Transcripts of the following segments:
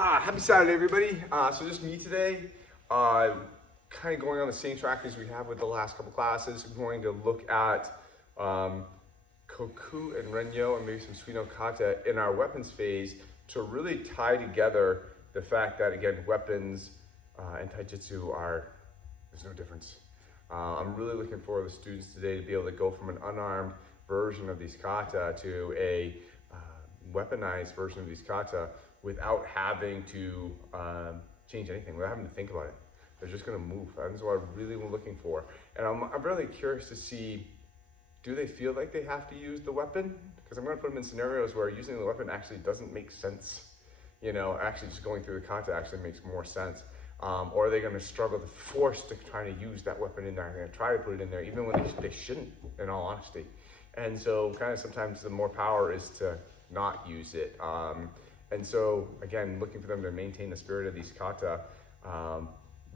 Happy Saturday, everybody. So just me today, kind of going on the same track as we have with the last couple classes. We're going to look at Kuko and Renyo and maybe some Kata in our weapons phase to really tie together the fact that, again, weapons and taijutsu there's no difference. I'm really looking for the students today to be able to go from an unarmed version of these kata to a weaponized version of these kata without having to change anything, without having to think about it. They're just gonna move. That's what I'm really looking for. And I'm really curious to see, do they feel like they have to use the weapon? Because I'm gonna put them in scenarios where using the weapon actually doesn't make sense. You know, actually just going through the kata actually makes more sense. Or are they gonna struggle to force to try to use that weapon in there? They're gonna try to put it in there even when they shouldn't, in all honesty. And so kind of sometimes the more power is to not use it. And so, again, looking for them to maintain the spirit of these kata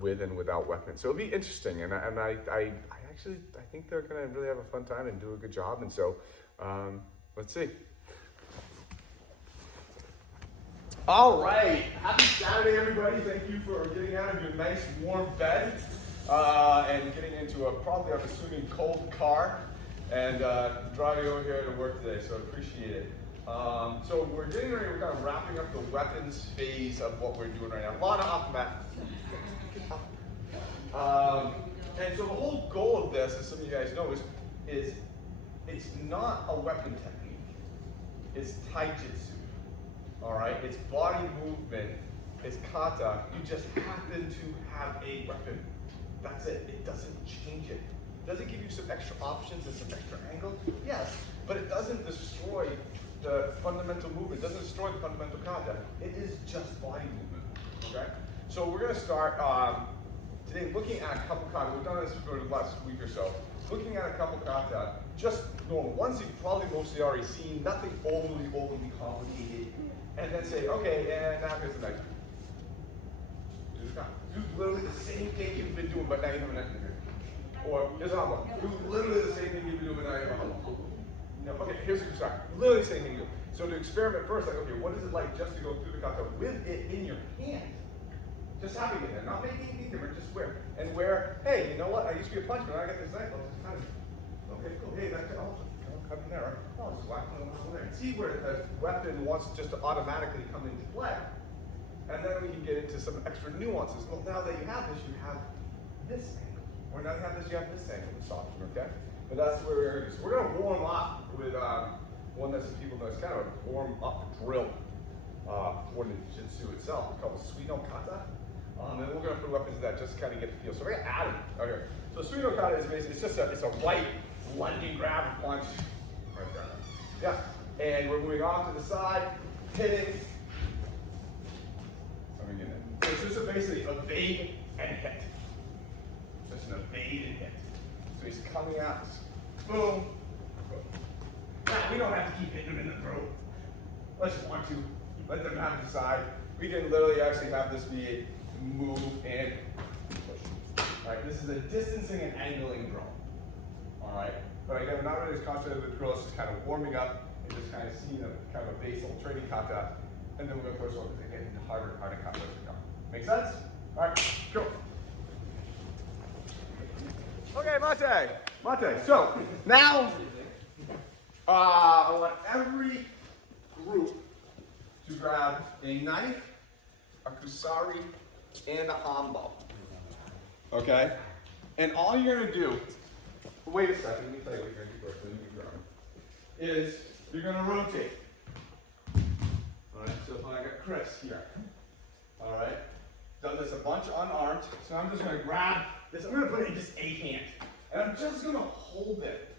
with and without weapons. So it'll be interesting, and I think they're gonna really have a fun time and do a good job. And so, let's see. All right, happy Saturday, everybody. Thank you for getting out of your nice warm bed and getting into probably, I'm assuming, cold car and driving over here to work today. So appreciate it. So we're getting ready, we're kind of wrapping up the weapons phase of what we're doing right now. A lot of off the mat. And so the whole goal of this, as some of you guys know, is it's not a weapon technique. It's taijutsu. All right, it's body movement. It's kata. You just happen to have a weapon. That's it. It doesn't change it. Does it give you some extra options and some extra angles? Yes, but it doesn't destroy the fundamental movement. It doesn't destroy the fundamental kata. It is just body movement, okay? So we're gonna start today looking at a couple kata. We've done this for the last week or so. Looking at a couple kata, just ones you've probably mostly already seen, nothing overly complicated. And then say, okay, and now here's the knife. Do the kata. Do literally the same thing you've been doing, but now you have a knife in here. Or here's an elbow. Do literally the same thing you've been doing, but now you have an elbow. No, okay, here's a start. Literally the same thing you do. So to experiment first, like, okay, what is it like just to go through the kata with it in your hand? Just having it there, not making anything different, just wear. And where, hey, you know what? I used to be a punchman, I got this knife, I'll just kind of, okay, cool, hey, that's I'll cut in there, right? I'll just whack it over there. And see where the weapon wants just to automatically come into play. And then we can get into some extra nuances. Well, now that you have this, you have this angle. Or now you have this, you have this angle to soften, okay? But that's where we're going to do. So we're going to warm up with one that some people know. It's kind of a warm up drill for the jiu-jitsu itself. It's called the Suino Kata. And then we're going to put weapons that just kind of get the feel. So we're going to add it. Okay. So Suino Kata is basically, it's a white lunging grab and punch. Right there. Yeah. And we're moving off to the side, hitting. So we get it. So it's just basically evade and hit. Just an evade and hit. So he's coming at us. Boom. Now, we don't have to keep hitting him in the throat. Let's want to. Let them have it decide. We can literally actually have this be a move and push. All right, this is a distancing and angling drill. All right, but again, we're not really as concentrated with the drill. It's just kind of warming up and just kind of seeing a kind of a basal training kata. And then we're going to push on to get into harder kata as we go. Make sense? All right, go. Okay, Mate. So now I want every group to grab a knife, a kusari, and a hanbo. Okay? And all you're gonna do, wait a second, let me tell you what you're gonna do first, then you can grab it, is you're gonna rotate. Alright, so if I got Chris here. Alright? Done this a bunch unarmed, so I'm just gonna grab this, I'm gonna put it in just a hand. And I'm just gonna hold it.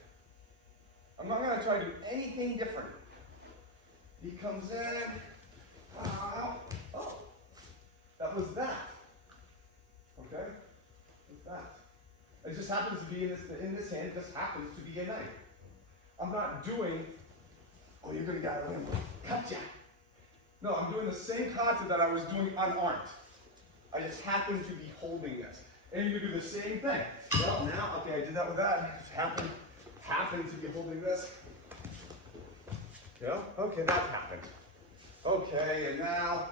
I'm not gonna try to do anything different. He comes in, oh, that was that. Okay? What's that? It just happens to be in this hand, it just happens to be a knife. I'm not doing, oh, you're gonna get it, gotcha. No, I'm doing the same kata that I was doing unarmed. I just happen to be holding this. And you can do the same thing. Well, now, okay, I did that with that. I just happened to be holding this. Yeah, okay, that happened. Okay, and now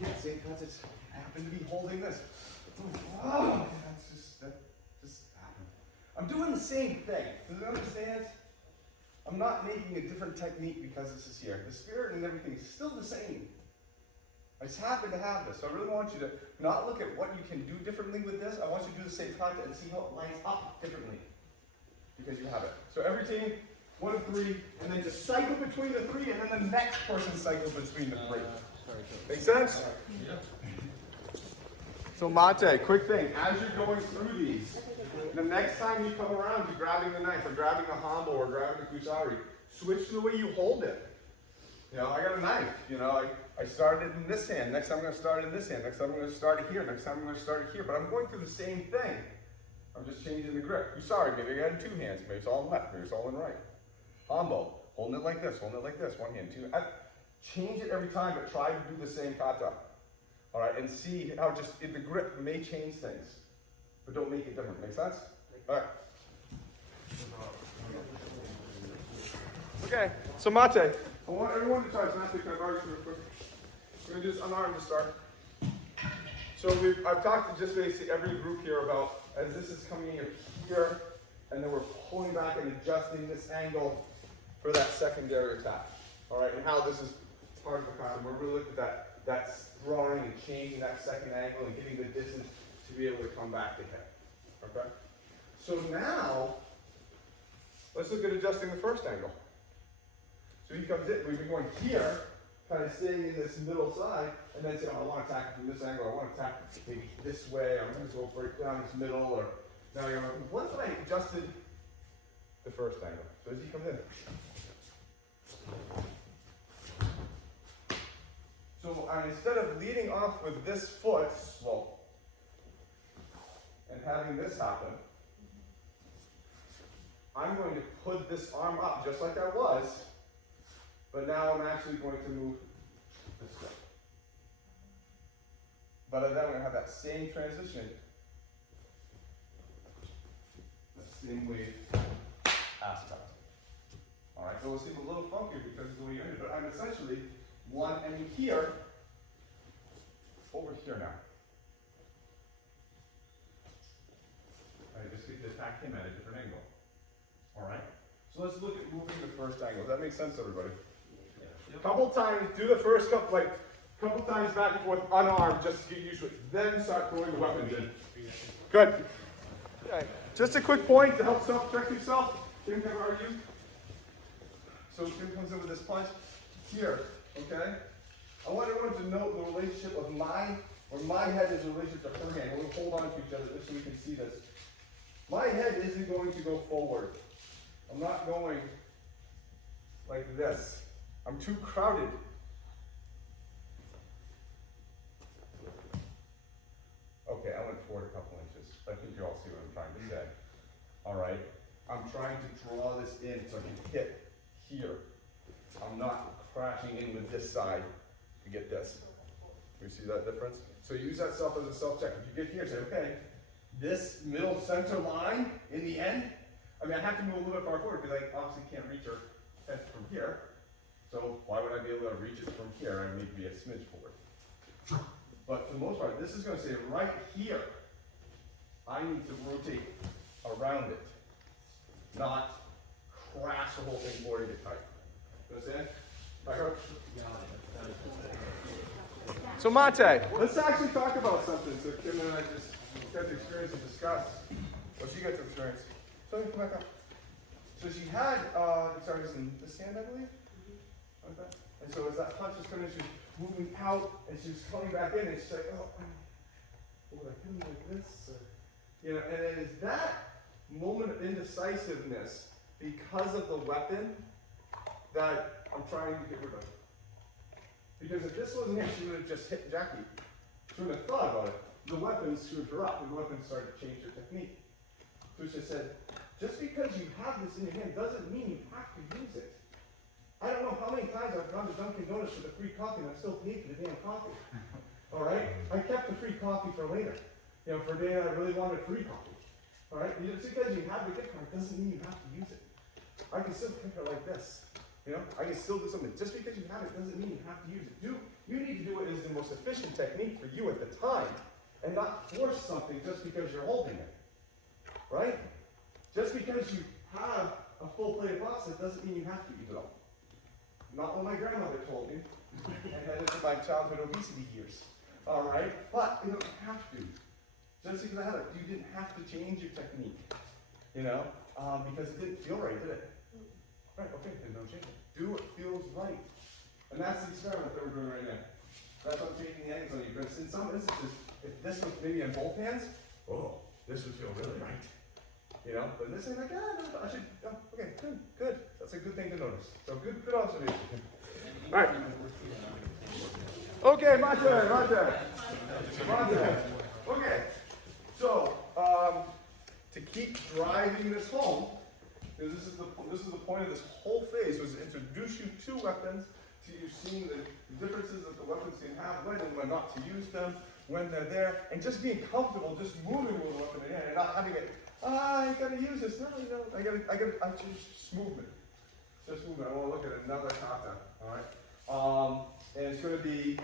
Yeah, see, because it's, I happen to be holding this. Oh, that just happened. I'm doing the same thing. Does it understand? I'm not making a different technique because this is here. The spirit and everything is still the same. I just happen to have this. So I really want you to not look at what you can do differently with this. I want you to do the same kata and see how it lines up differently. Because you have it. So every team, 1 of 3, and then just cycle between the 3, and then the next person cycles between the 3. Make sense? Yeah. So Mate, quick thing, as you're going through these, the next time you come around, you're grabbing the knife, or grabbing the hambo, or grabbing the kusari, switch to the way you hold it. You know, I got a knife, you know, I started in this hand, next time I'm going to start in this hand, next time I'm going to start it here, next time I'm going to start it here, but I'm going through the same thing. I'm just changing the grip. Kusari, maybe I got in 2 hands, maybe it's all in left, maybe it's all in right. Hambo, holding it like this, 1 hand, 2. Change it every time, but try to do the same kata. All right, and see how just the grip may change things, but don't make it different. Make sense? All right. Okay, so Mate, I want everyone to try. It's not to kind of argue real quick. We're gonna just unarm to start. So I've talked to just basically every group here about as this is coming in here, and then we're pulling back and adjusting this angle for that secondary attack. All right, and how this is part of the kata. We're really looking at that throwing and changing that second angle and getting the distance to be able to come back to hit. Okay? So now, let's look at adjusting the first angle. So he comes in, we've been going here, kind of staying in this middle side, and then say, oh, I want to attack from this angle, I want to attack maybe this way, I'm going to go break down this middle, or now you're going, what if I adjusted the first angle? So as he comes in. So instead of leading off with this foot slow and having this happen, I'm going to put this arm up just like I was, but now I'm actually going to move this way. But then I'm going to have that same transition, that same wave aspect. All right, so we'll seem a little funky because of the way you ended, but I'm essentially one and here, over here now. I just need to attack him at a different angle. All right. So let's look at moving the first angle. Does that make sense, everybody? Yeah. Couple times, do the first couple times back and forth, unarmed, just to get used to it. Then start throwing the weapons in. Good. Okay. Just a quick point to help self-check yourself. Tim can argue. So Tim comes in with this punch here. Okay. I want everyone to note the relationship of my head is in relation to her hand. We'll hold on to each other so we can see this. My head isn't going to go forward. I'm not going like this. I'm too crowded. Okay, I went forward a couple inches. I think you all see what I'm trying to say. All right. I'm trying to draw this in so I can hit here. I'm not crashing in with this side to get this. You see that difference? So use that self as a self-check. If you get here, say, okay, this middle center line in the end, I mean, I have to move a little bit far forward because I obviously can't reach her head from here. So why would I be able to reach it from here? I need to be a smidge forward. But for the most part, this is going to say right here, I need to rotate around it, not crash the whole thing forward and get tight. You understand? Back up. So Mate, let's actually talk about something. So Kim and I just got to experience and discuss what she got to experience. So come back up. So she had, sorry, it was in this hand, I believe? Like that. And so as that punch was coming, she was moving out, and she was coming back in, and she's like, oh, would I hit him like this? Or, you know, and it is that moment of indecisiveness because of the weapon that I'm trying to get rid of. Because if this wasn't here, she would have just hit Jackie. She wouldn't have thought about it. The weapon screwed her up, and the weapon started to change her technique. So she said, just because you have this in your hand doesn't mean you have to use it. I don't know how many times I've gone to Dunkin' Donuts for the free coffee and I've still paid for the damn coffee. All right? I kept the free coffee for later. You know, for a day that I really wanted free coffee. All right? Just because you have the gift card doesn't mean you have to use it. I can still pick her like this. I can still do something. Just because you have it doesn't mean you have to use it. You need to do what is the most efficient technique for you at the time, and not force something just because you're holding it. Right? Just because you have a full plate of pasta doesn't mean you have to eat it all. Not what my grandmother told me. And that is my childhood obesity years. All right? But you don't have to. Just because I had it, you didn't have to change your technique. Because it didn't feel right, did it? Right, okay, then don't change it. Do what feels right. And that's the experiment that we're doing right now. That's what changing the angles on you. Because in some instances, if this was maybe in both hands, this would feel really right. But this is like, no, I should, okay, good. That's a good thing to notice. So good observation. All right. Okay, my turn. Okay, so to keep driving this home, because this is the point of this whole phase, was to introduce you to weapons, to you seeing the differences that the weapons can have, when and when not to use them, when they're there, and just being comfortable, just moving with the weapon again, and not having it. I gotta use this. No, I just movement. Just movement. I want to look at another kata. All right. And it's going to be.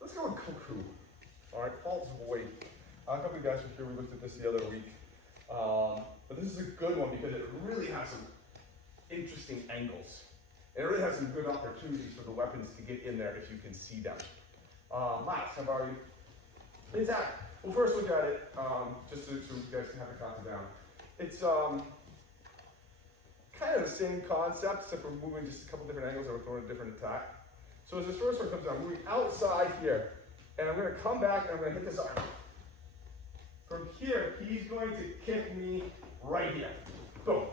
Let's go with Kuko. All right. Falls of weight. A couple of guys were here. We looked at this the other week. But this is a good one because it really has some interesting angles. And it really has some good opportunities for the weapons to get in there if you can see them. Mats have already. Well, first look at it, just so you guys can have the kata down. It's kind of the same concept, except we're moving just a couple different angles and we're throwing a different attack. So as this first one comes down, I'm moving outside here, and I'm going to come back and I'm going to hit this arm. From here, he's going to kick me right here. Boom.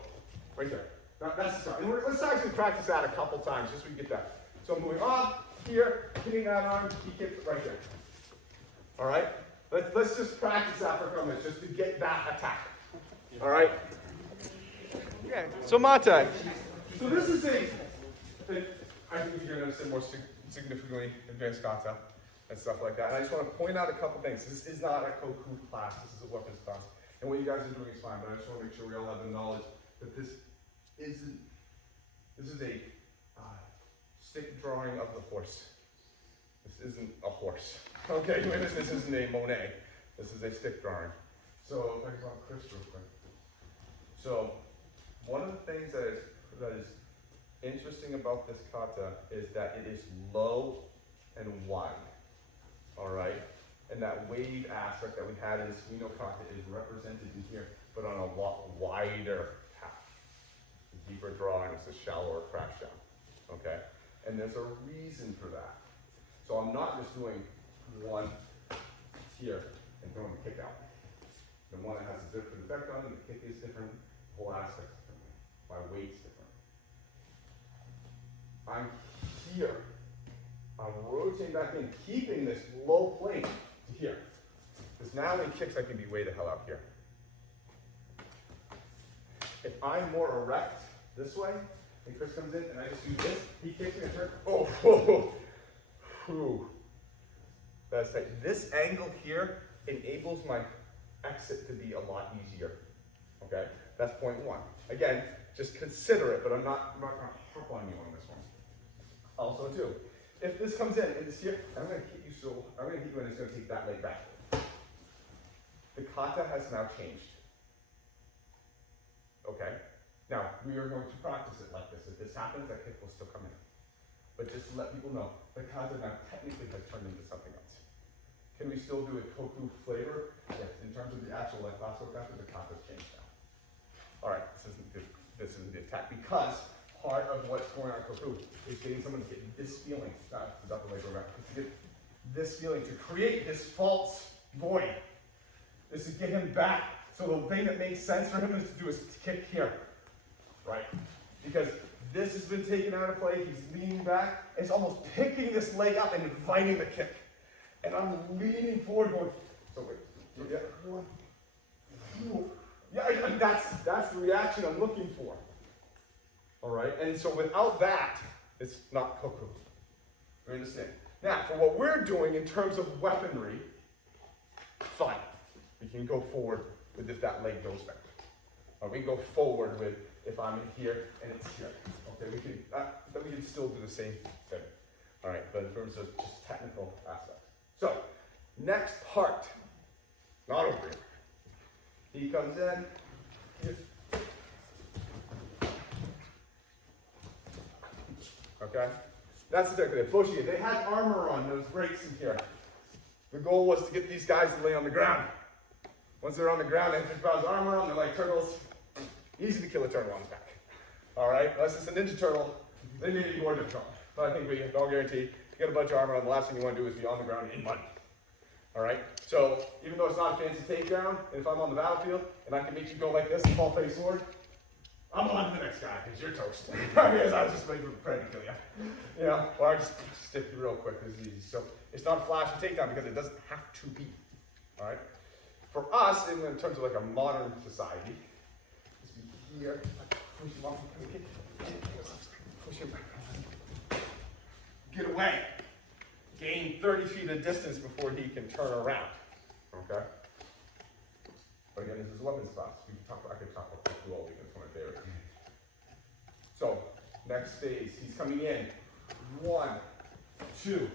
Right there. That's the start. And let's actually practice that a couple times, just so we get that. So I'm moving off, here, hitting that arm, he kicks right there. All right? Let's just practice that for a couple minutes, just to get that attack. All right? Okay, so Mate. So this is I think you're going to see more significantly advanced kata and stuff like that. And I just want to point out a couple things. This is not a Koku class, this is a weapons class. And what you guys are doing is fine, but I just want to make sure we all have the knowledge that this is a stick drawing of the horse. This isn't a horse. Okay, this isn't a Monet. This is a stick drawing. So if I can talk Chris real quick. So one of the things that is interesting about this kata is that it is low and wide. All right? And that wave aspect that we had in Suino kata is represented in here, but on a lot wider path. The deeper drawing is a shallower crash down. Okay? And there's a reason for that. So I'm not just doing one here and throwing the kick out. The one that has a different effect on it, the kick is different, the whole aspect is different. My weight's different. I'm here. I'm rotating back in, keeping this low plane to here. Because now in kicks, I can be way the hell out here. If I'm more erect this way, and Chris comes in and I just do this, he kicks me and turn. Oh, whoa. Whew. That's it. This angle here enables my exit to be a lot easier. Okay? That's point one. Again, just consider it, but I'm not going to harp on you on this one. Also, too, if this comes in and this here, I'm going to hit you and it's going to take that leg back. The kata has now changed. Okay? Now, we are going to practice it like this. If this happens, that kick will still come in. But just to let people know, the kata now technically has turned into something else. Can we still do a Koku flavor? Yes, in terms of the actual classical kata, the kata's changed now. All right, this isn't the attack, because part of what's going on in Koku is getting someone to get this feeling, not the leg go back, to get this feeling, to create this false void. Is to get him back. So the thing that makes sense for him is to do is kick here, right? Because this has been taken out of play, he's leaning back, and it's almost picking this leg up and inviting the kick. And I'm leaning forward going, so wait, yeah, that's the reaction I'm looking for. All right, and so without that, it's not Koku. You understand? Now, for what we're doing in terms of weaponry, fine. We can go forward with if that leg goes back. Or we can go forward with if I'm in here and it's here. Okay, then we can still do the same thing. All right, but in terms of just technical aspects. So, next part, not over here. He comes in. Okay, that's exactly it. Bushie, they had armor on those brakes in here. The goal was to get these guys to lay on the ground. Once they're on the ground, they have 50 armor on, they're like turtles. Easy to kill a turtle on its back. All right, unless it's a ninja turtle, they may be more difficult. But I think we can all guarantee, you get a bunch of armor on, the last thing you want to do is be on the ground in mud. All right, so even though it's not a fancy takedown, and if I'm on the battlefield, and I can make you go like this and fall face forward, I'm on to the next guy, because you're toast. Because I was just waiting for the prey to kill you. You know, or I just stick you real quick, it's easy. So it's not a flashy takedown because it doesn't have to be. All right? For us, in terms of like a modern society, just be here, push him off, push him back. Get away. Gain 30 feet of distance before he can turn around. Okay? But again, this is weapons class. I could talk about dual weapons. It's my favorite. So, next phase. He's coming in. 1, 2,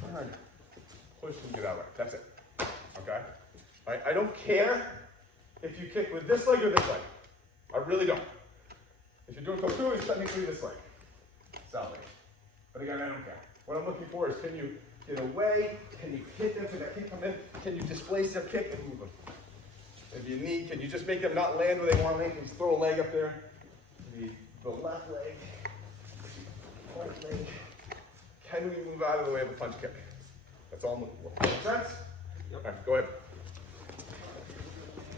turn. Push and get out of the way. That's it. Okay? All right? I don't care if you kick with this leg or this leg. I really don't. If you're doing Kuko, it's technically this leg. Salvage. But again, I don't care. What I'm looking for is, can you get away? Can you hit them so that kick come in? Can you displace their kick and move them? If you need, can you just make them not land where they want to land? Can you throw a leg up there? The left leg, right leg. Can we move out of the way of a punch kick? That's all I'm looking for. Make sense? Yep. All right, go ahead.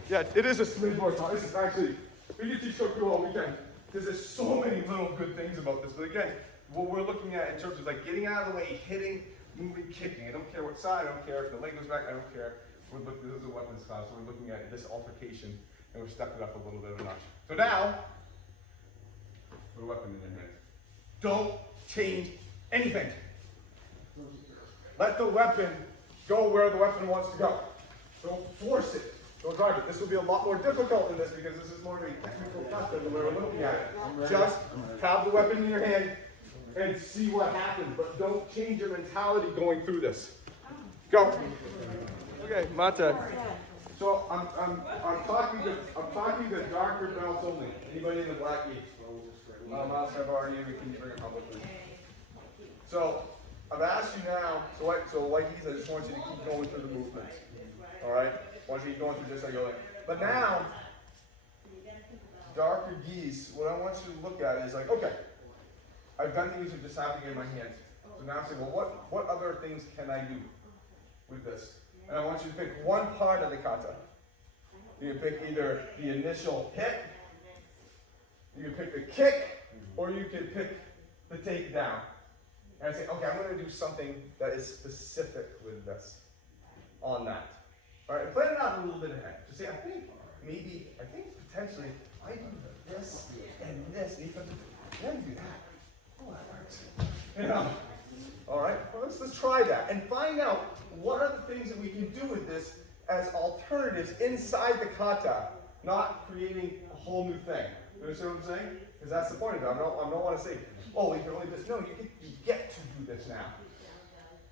Yeah, it is a smidge more time. This is actually, we can teach Kuko all weekend because there's so many little good things about this. But again, what we're looking at in terms of like getting out of the way, hitting, moving, kicking. I don't care what side, I don't care if the leg goes back, I don't care. This is a weapons class, so we're looking at this altercation and we're stepping it up a little bit of a notch. So now, put a weapon in your hand. Don't change anything. Let the weapon go where the weapon wants to go. Don't force it. Don't drive it. This will be a lot more difficult in this because this is more of a technical class than the way we're looking at it. Just have the weapon in your hand and see what happens, but don't change your mentality going through this. Go. Okay, Mata. So I'm talking to darker belts only. Anybody in the black gi? Mata, I've already. We can bring it publicly. So I've asked you now. So white gis, I just want you to keep going through the movements. All right. I want you to keep going through this. I go like. But now, darker gis. What I want you to look at is like, okay, I've done things that are just happening in my hands. So now I say, well, what other things can I do with this? And I want you to pick one part of the kata. You can pick either the initial hit, you can pick the kick, or you can pick the takedown. And I say, okay, I'm going to do something that is specific with this, on that. All right, plan it out a little bit ahead. Just say, I think potentially, I do this and this, and then do that. Oh, that works. You know? All right, well, let's try that and find out what are the things that we can do with this as alternatives inside the kata, not creating a whole new thing. You understand what I'm saying? Because that's the point of it. I don't want to say, oh, you can only do this. No, you get to do this now.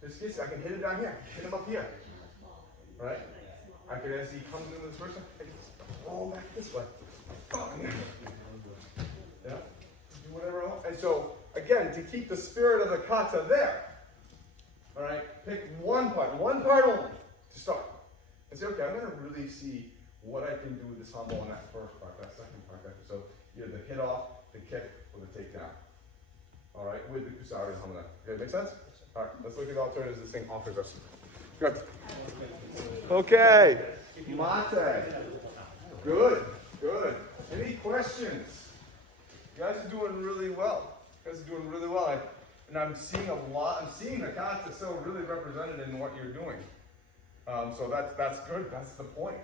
I can hit it down here, hit him up here. Right? I can, as he comes into this person, I can just roll him back this way. Oh, yeah. Do whatever else. And so, again, to keep the spirit of the kata there, all right, pick one part only to start. And say, okay, I'm going to really see what I can do with this humble on that first part, that second part. So either the hit off, the kick, or the takedown. All right, with the kusari and hamana. Okay, make sense? All right, let's look at the alternatives this thing offers us. Good. Okay, mate. Good. Any questions? You guys are doing really well. And I'm seeing the kata still really represented in what you're doing. So that's good. That's the point.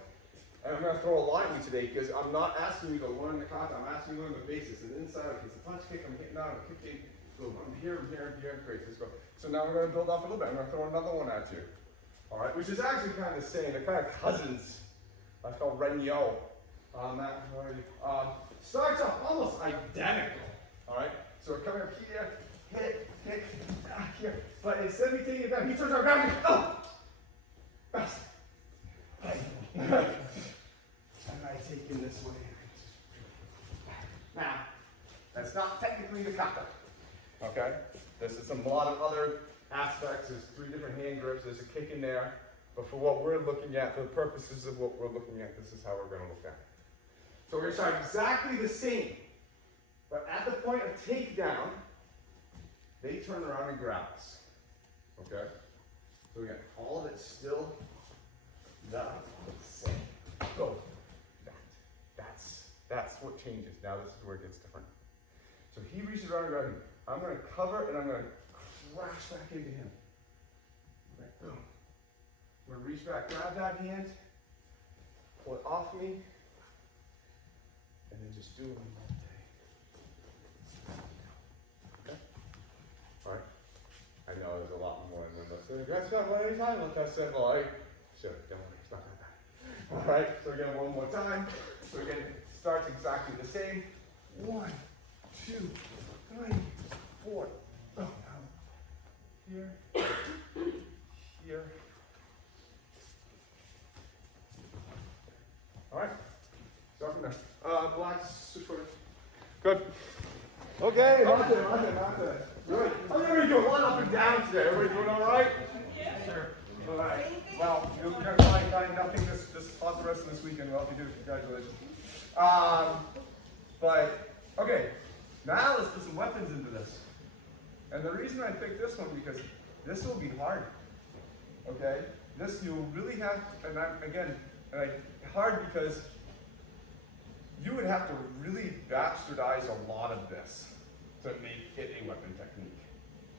And I'm going to throw a line with you today because I'm not asking you to learn the kata. I'm asking you to learn the basics. And inside, okay, it's a punch kick. I'm hitting out. I'm kicking. So I'm here. Great. Let's go. So now we're going to build off a little bit. I'm going to throw another one at you. All right, which is actually kind of the same. They're kind of cousins. That's called Renyo. Starts off almost identical. All right. So we're coming up here, hit, here. But instead of me taking it back, he turns around, grabs me. Oh! Fast. And I take him this way. Now, that's not technically the kata. Okay? This is a lot of other aspects. There's 3 different hand grips. There's a kick in there. But for what we're looking at, for the purposes of what we're looking at, this is how we're going to look at it. So we're going to start exactly the same. But at the point of takedown, they turn around and grab us. Okay? So again, all of it's still the same. So that's what changes. Now this is where it gets different. So he reaches around and grabs me. I'm going to cover and I'm going to crash back into him. Okay, boom. I'm going to reach back, grab that hand, pull it off me, and then just do it all day. Okay? Alright. I know there's a lot more than this. So you guys got one any time? Like I said, well, don't worry, it's not that bad. Alright, so again, one more time. So again, it starts exactly the same. 1, 2, 3, 4. Oh, now. Here. Here. Alright. Start from there. Relax, super. Good. Okay, not there. Good. How's everybody doing? A lot up and down today. Everybody doing alright? Yeah. Sure. Alright. Well, you're going to find nothing this fun the rest of this weekend. Well, if you do, congratulations. But, okay. Now let's put some weapons into this. And the reason I picked this one, because this will be hard. Okay? This you'll really have to, hard because you would have to really bastardize a lot of this to make it a weapon technique.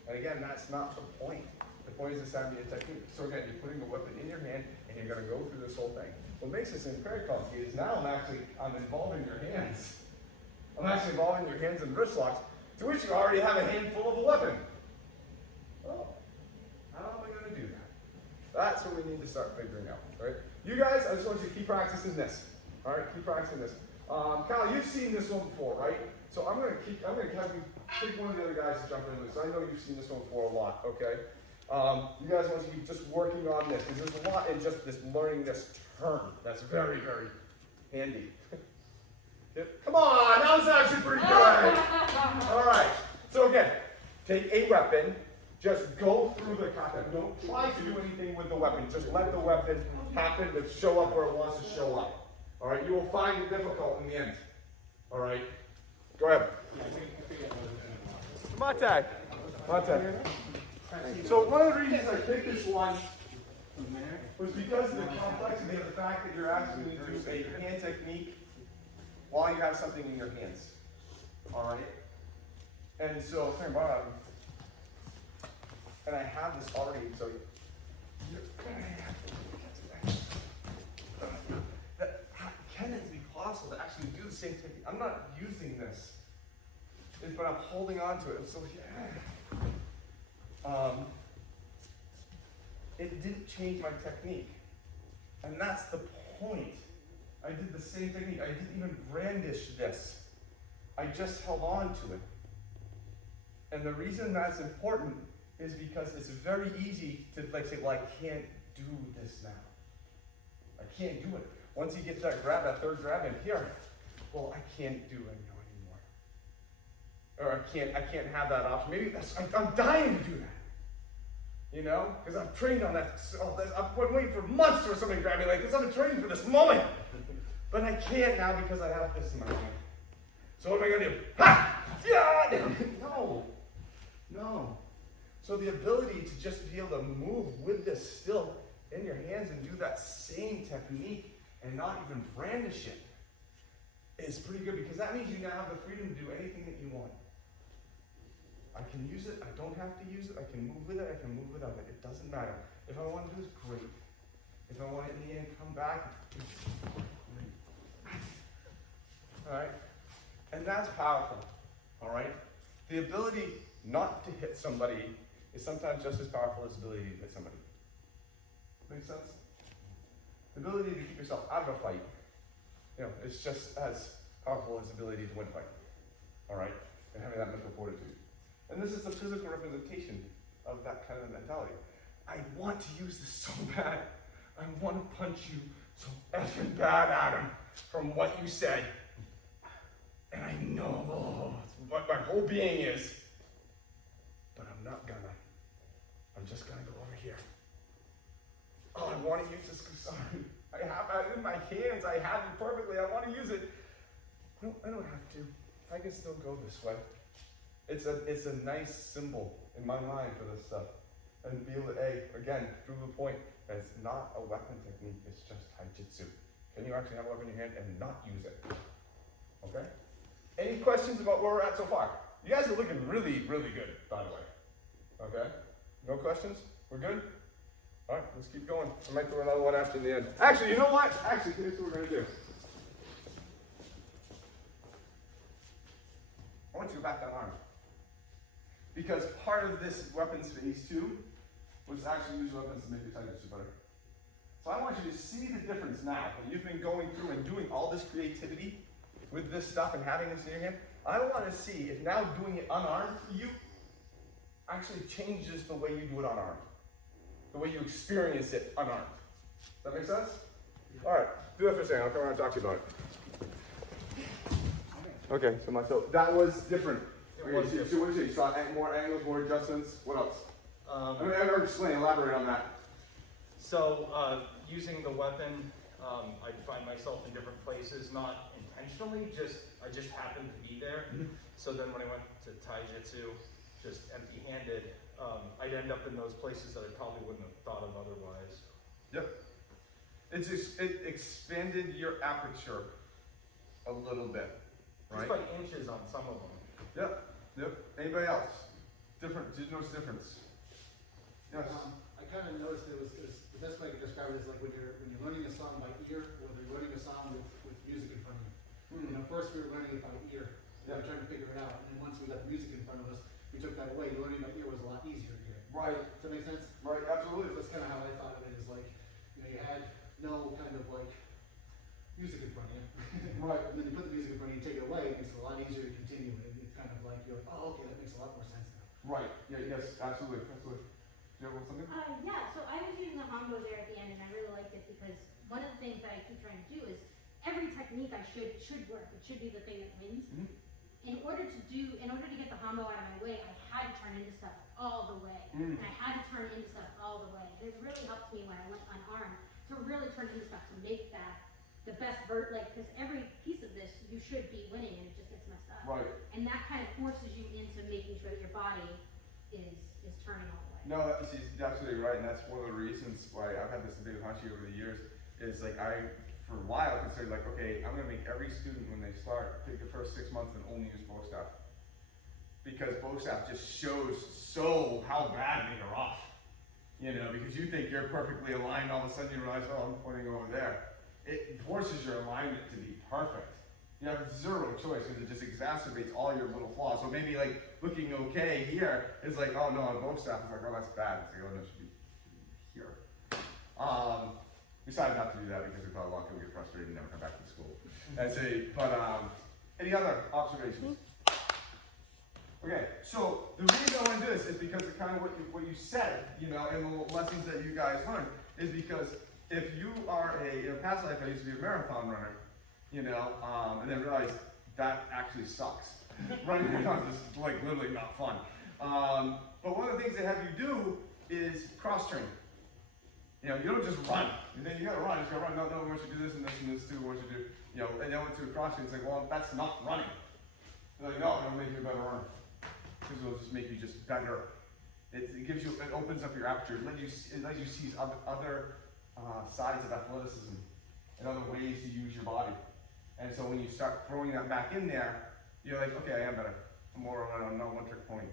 And again, that's not the point. The point is this having a technique. So again, you're putting the weapon in your hand and you're going to go through this whole thing. What makes this very complicated is now I'm involving your hands. I'm actually involving your hands in wrist locks, to which you already have a handful of a weapon. Oh, how am I going to do that? That's what we need to start figuring out, right? You guys, I just want you to keep practicing this. All right, keep practicing this. Kyle, you've seen this one before, right? So I'm gonna have you pick one of the other guys to jump into this. I know you've seen this one before a lot, okay? You guys want to keep just working on this, because there's a lot in just this learning this turn. That's very, very handy. Come on, that was actually pretty good. All right, so again, take a weapon, just go through the kata. Don't try to do anything with the weapon. Just let the weapon happen to show up where it wants to show up. All right, you will find it difficult in the end. All right, go ahead. Mate. So one of the reasons I picked this one was because of the complexity of the fact that you're asking me to do a hand technique while you have something in your hands. All right, and so and I have this already, so you're going to have to can it be possible to actually do the same technique? I'm not using this, but I'm holding on to it. So it didn't change my technique, and that's the point. I did the same technique. I didn't even brandish this. I just held on to it. And the reason that's important is because it's very easy to say, well, I can't do this now. I can't do it. Once you get that grab, that third grab in here, well, I can't do it anymore. Or I can't have that option. Maybe I'm dying to do that. You know? Because I've trained on that. I've been waiting for months for somebody to grab me like this. I've been training for this moment. But I can't now because I have this in my hand. So what am I going to do? Ha! Yeah! No. So the ability to just be able to move with this still in your hands and do that same technique and not even brandish it is pretty good, because that means you now have the freedom to do anything that you want. I can use it, I don't have to use it, I can move with it, I can move without it. It doesn't matter. If I want to do it, great. If I want it in the end, come back, it's great. Alright? And that's powerful. Alright? The ability not to hit somebody is sometimes just as powerful as the ability to hit somebody. Make sense? The ability to keep yourself out of a fight, it's just as powerful as the ability to win a fight. all right, and having that mental fortitude. And this is the physical representation of that kind of mentality. I want to use this so bad. I want to punch you so effing bad, Adam, from what you said. And I know what my whole being is, but I'm not gonna. I'm just gonna go over here. Oh, I want to use this kusari. I have it in my hands. I have it perfectly. I want to use it. No, I don't have to. I can still go this way. It's a nice symbol in my mind for this stuff. And be able to, again, prove the point that it's not a weapon technique, it's just taijutsu. Can you actually have a weapon in your hand and not use it? Okay? Any questions about where we're at so far? You guys are looking really, really good, by the way. Okay? No questions? We're good? All right, let's keep going. I might throw another one after the end. Actually, you know what? Actually, here's what we're going to do. I want you to go back that arm. Because part of this weapons phase 2 was to actually use weapons to make your taijutsu better. So I want you to see the difference now. That you've been going through and doing all this creativity with this stuff and having this in your hand. I want to see if now doing it unarmed for you actually changes the way you do it unarmed. The way you experience it unarmed. Does that make sense? Yeah. All right, do that for a second. I'll come around and talk to you about it. Okay, so that was different. So what did you say? You saw more angles, more adjustments. What else? I'll explain, elaborate on that. So using the weapon, I find myself in different places, not intentionally, I just happened to be there. Mm-hmm. So then when I went to taijutsu, just empty-handed, I'd end up in those places that I probably wouldn't have thought of otherwise. Yep. It expanded your aperture a little bit, right? Just by inches on some of them. Yep. Anybody else? Different? Did you notice difference? Yes. I kind of noticed it was the best way I could describe it is like when you're learning a song by ear, or you're learning a song with music in front of you. You know, first we were learning it by ear, we were trying to figure it out, and then once we got the music in front of us, we took that away. Learning by ear was a lot easier here. Right. Does that make sense? Right. Absolutely. So that's kind of how I thought of it. Is like, you had no kind of like music in front of you. Right. And then you put the music in front of you, take it away, it makes it a lot easier to continue. It's kind of like you're like, oh, okay, that makes a lot more sense now. Right. Yeah. Yes. Absolutely. Do you have something? Yeah, so I was using the hambo there at the end, and I really liked it because one of the things that I keep trying to do is every technique I should work. It should be the thing that wins. Mm-hmm. In order to get the hambo out of my way, I had to turn into stuff all the way. And I had to turn into stuff all the way. It really helped me when I went unarmed to really turn into stuff to make that the best because every piece of this you should be winning and it just gets messed up. Right. And that kind of forces you into making sure that your body is turning all the way. No, she's absolutely right, and that's one of the reasons why I've had this debate with Hashi over the years. Is like for a while, considered like, okay, I'm gonna make every student when they start take the first 6 months and only use bow staff, because bow staff just shows so how badly you're off. You know, because you think you're perfectly aligned, all of a sudden you realize, oh, I'm pointing over there. It forces your alignment to be perfect. You have zero choice because it just exacerbates all your little flaws. So maybe like looking okay here is like, oh no, on bow staff, it's like, oh, that's bad. It's like, oh no, it should be here. We decided not to do that because we thought a lot of people get frustrated and never come back to school. Any other observations? Okay, so the reason I want to do this is because of kind of what you said, you know, and the lessons that you guys learned is because if you are past life, I used to be a marathon runner, you know, and then realized that actually sucks. Running marathons is like literally not fun. But one of the things they have you do is cross train. You know, you don't just run. You gotta run. You gotta run. No, I want you to do this and this and this too. What you do, you know, and then went to a cross train. It's like, well, that's not running. They're like, no, it'll make you a better runner. Because it'll just make you just better. It opens up your aperture. It lets you see other sides of athleticism and other ways to use your body. And so when you start throwing that back in there, you're like, okay, I am better. I'm more on a one-trick pony.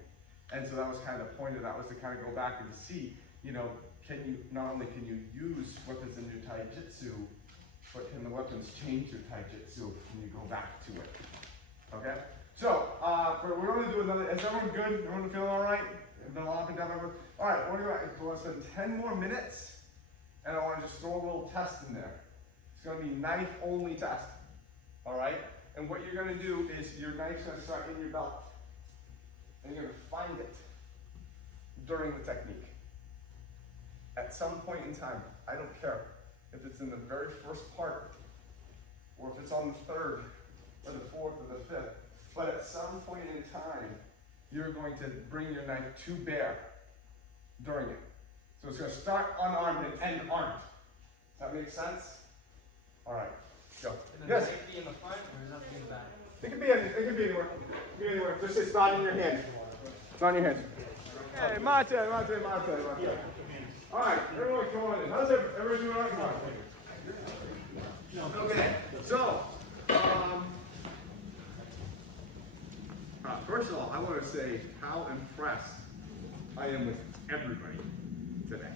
And so that was kind of the point of that, was to kind of go back and see, you know, not only can you use weapons in your taijutsu, but can the weapons change your taijutsu when you go back to it? Okay? So, we're going to do another. Is everyone good? Everyone feeling all right? Been all up and down. All right, we're going to spend 10 more minutes, and I want to just throw a little test in there. It's going to be knife-only test. All right? And what you're gonna do is your knife's gonna start in your belt. And you're gonna find it during the technique. At some point in time, I don't care if it's in the very first part, or if it's on the third, or the fourth, or the fifth, but at some point in time, you're going to bring your knife to bear during it. So it's gonna start unarmed and end armed. Does that make sense? All right, go. Yes? Be in the front, or does that be in the back? It can be anywhere. It can be anywhere. It can be anywhere. Just it's not in your hand. It's not in your hand. Hey, mate. All right, everyone come on in. How's everyone doing? All right? Okay, so, first of all, I want to say how impressed I am with everybody today.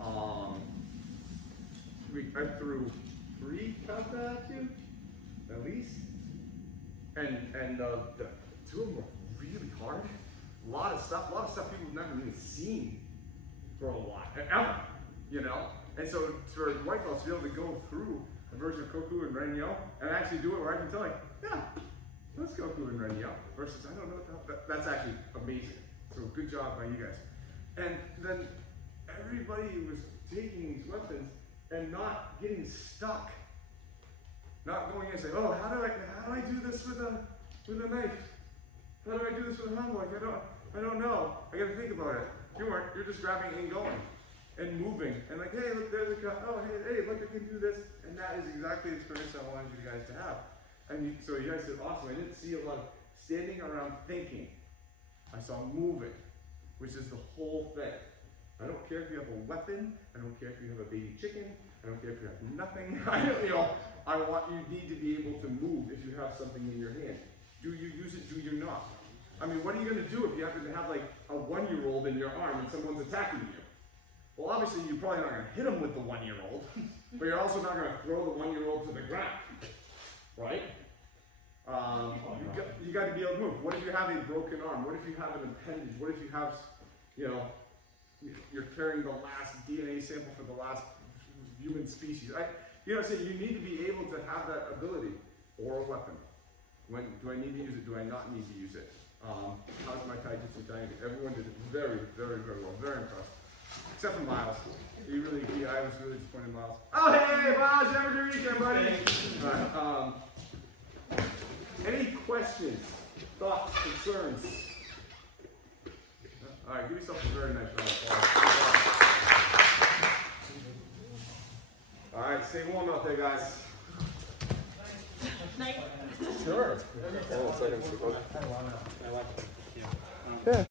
I threw 3 Kata at you, at least. And the 2 of them were really hard. A lot of stuff people have never even seen for a while, ever, you know? And so for white belts to be able to go through a version of Kuko and Renyo and actually do it where I can tell, like, yeah, let's go Kuko and Renyo versus I don't know what the hell, that's actually amazing. So good job by you guys. And then everybody was taking these weapons and not getting stuck. Not going in and saying, oh, how do I do this with a knife? How do I do this with a hand? Like, I don't know. I gotta think about it. You weren't, you're just grabbing and going and moving and like, hey, look, there's a cut. Oh, hey, look, I can do this. And that is exactly the experience I wanted you guys to have. And so you guys did awesome. I didn't see a lot of standing around thinking. I saw moving, which is the whole thing. I don't care if you have a weapon. I don't care if you have a baby chicken. I don't care if you have nothing. I want you need to be able to move if you have something in your hand. Do you use it? Do you not? I mean, what are you going to do if you happen to have like a 1-year-old in your arm and someone's attacking you? Well, obviously you're probably not going to hit them with the 1-year-old, but you're also not going to throw the 1-year-old to the ground, right? You got to be able to move. What if you have a broken arm? What if you have an appendage? What if you have, you're carrying the last DNA sample for the last human species? You know what I'm saying? You need to be able to have that ability or a weapon. When do I need to use it? Do I not need to use it? How's my taijutsu dynamic? Everyone did it very, very, very well. Very impressed. Except for Miles. I was really disappointed in Miles. Oh, hey, Miles, have a good weekend, buddy. All right, any questions, thoughts, concerns? All right, give yourself a very nice round of applause. All right, stay warm out there, guys. Night. Sure. Hold on a second.